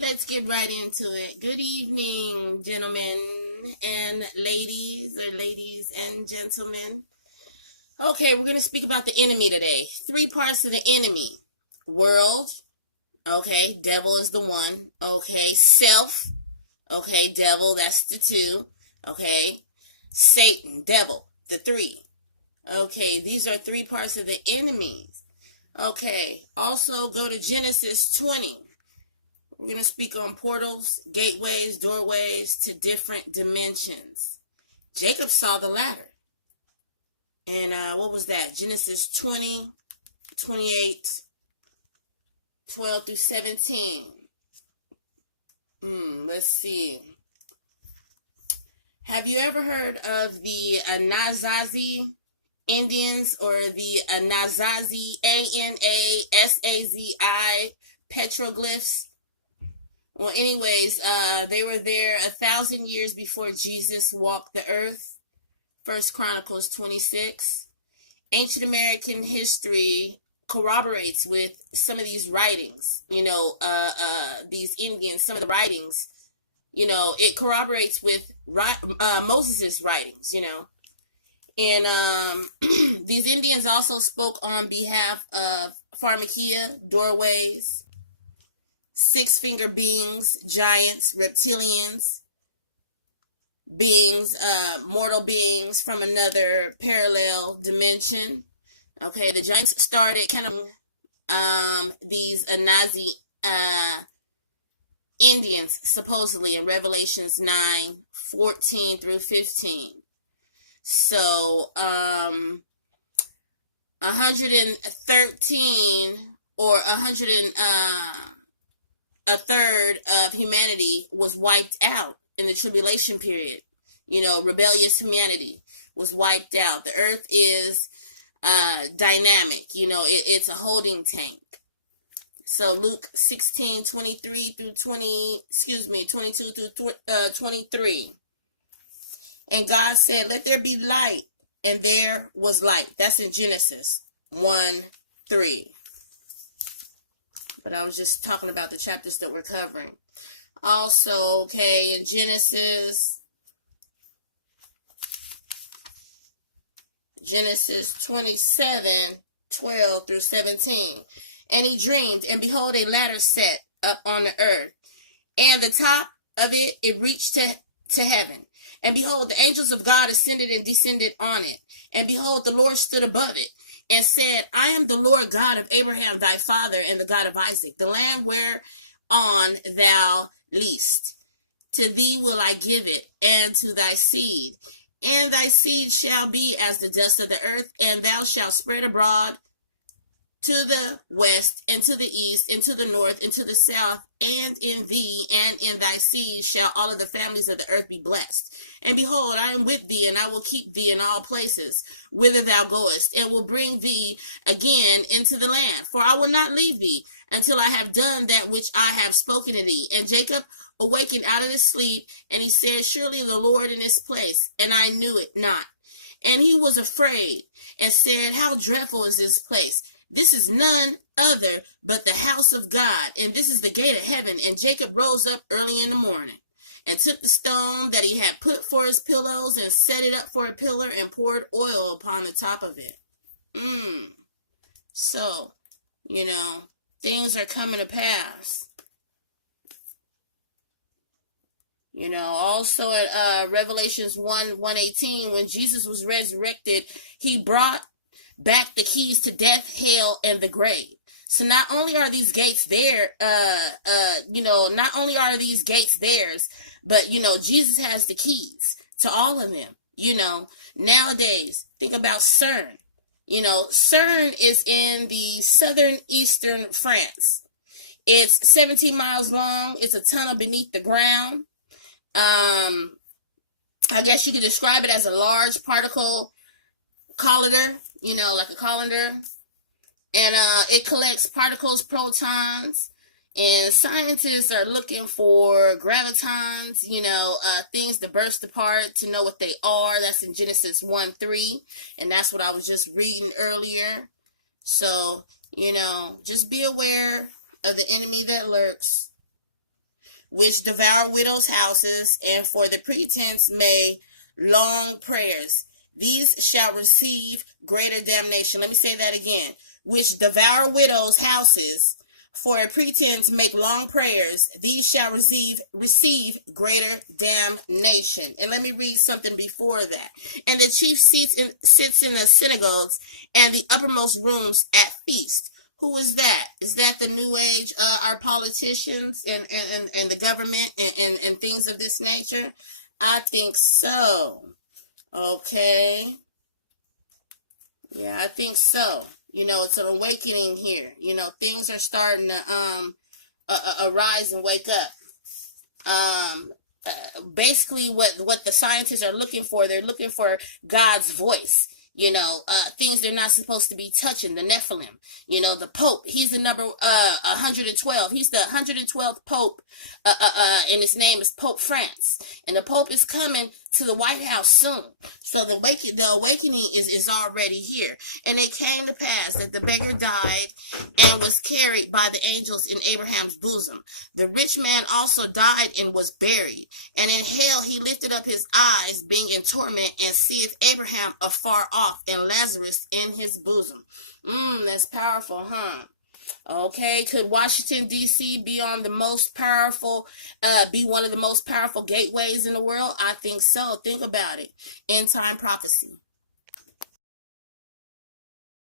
Let's get right into it. Good evening, gentlemen and ladies and gentlemen. Okay, we're going to speak about the enemy today. Three parts of the enemy: world, okay, devil is the one, okay, self, okay, devil, that's the two, okay, Satan, devil, the three. Okay, these are three parts of the enemies. Okay, also go to Genesis 20. We're going to speak on portals, gateways, doorways to different dimensions. Jacob saw the ladder. And what was that? Genesis 20, 28, 12 through 17. Let's see. Have you ever heard of the Anasazi Indians or the Anasazi, Anasazi petroglyphs? Well, anyways, they were there 1,000 years before Jesus walked the earth. First Chronicles 26. Ancient American history corroborates with some of these writings. These Indians, some of the writings, it corroborates with Moses' writings, And these Indians also spoke on behalf of pharmakia, doorways, six-finger beings, giants, reptilians, beings, mortal beings from another parallel dimension. Okay, the giants started kind of these Nazi Indians, supposedly, in Revelations 9, 14 through 15. So, 113 or 100 and a third of humanity was wiped out in the tribulation period. Rebellious humanity was wiped out. The earth is dynamic. It's a holding tank. So Luke 16, 23 through 22 through 23. And God said, let there be light. And there was light. That's in Genesis 1, 3. But I was just talking about the chapters that we're covering. Also, okay, in Genesis 27, 12 through 17. And he dreamed, and behold, a ladder set up on the earth, and the top of it reached to heaven. And behold, the angels of God ascended and descended on it. And behold, the Lord stood above it, and said, I am the Lord God of Abraham thy father, and the God of Isaac. The land whereon thou liest, to thee will I give it, and to thy seed. And thy seed shall be as the dust of the earth, and thou shalt spread abroad to the west, and to the east, and to the north, and to the south, and in thee and in thy seed shall all of the families of the earth be blessed. And behold, I am with thee, and I will keep thee in all places whither thou goest, and will bring thee again into the land. For I will not leave thee until I have done that which I have spoken to thee. And Jacob awakened out of his sleep, and he said, surely the Lord in his place, and I knew it not. And he was afraid, and said, how dreadful is this place! This is none other but the house of God, and this is the gate of heaven. And Jacob rose up early in the morning, and took the stone that he had put for his pillows, and set it up for a pillar, and poured oil upon the top of it. So, things are coming to pass. Also at Revelations 1:18, when Jesus was resurrected, he brought back the keys to death, hell, and the grave. So not only are these gates there, not only are these gates theirs, but, Jesus has the keys to all of them. Nowadays, think about CERN. CERN is in the southern eastern France. It's 17 miles long. It's a tunnel beneath the ground. I guess you could describe it as a large particle collider, like a colander. And it collects particles, protons, and scientists are looking for gravitons, things to burst apart to know what they are. That's in Genesis 1:3, and that's what I was just reading earlier. So, just be aware of the enemy that lurks. which devour widows' houses, and for the pretense make long prayers. These shall receive greater damnation. Let me say that again. Which devour widows' houses, for a pretense make long prayers, these shall receive greater damnation. And let me read something before that. And the chief sits in the synagogues and the uppermost rooms at feast. Who is that? Is that the new age, our politicians and the government and things of this nature? I think so. Okay. Yeah, I think so. It's an awakening here. Things are starting to arise and wake up. Basically what the scientists are looking for, they're looking for God's voice. Things they're not supposed to be touching, the Nephilim. The Pope, he's the number 112. He's the 112th Pope, and his name is Pope France. And the Pope is coming to the White House soon. So the awakening is already here. And it came to pass that the beggar died and was carried by the angels in Abraham's bosom. The rich man also died and was buried. And in hell he lifted up his eyes, being in torment, and seeth Abraham afar off, and Lazarus in his bosom. That's powerful, huh? Okay, could Washington, D.C. be one of the most powerful gateways in the world? I think so. Think about it. End time prophecy.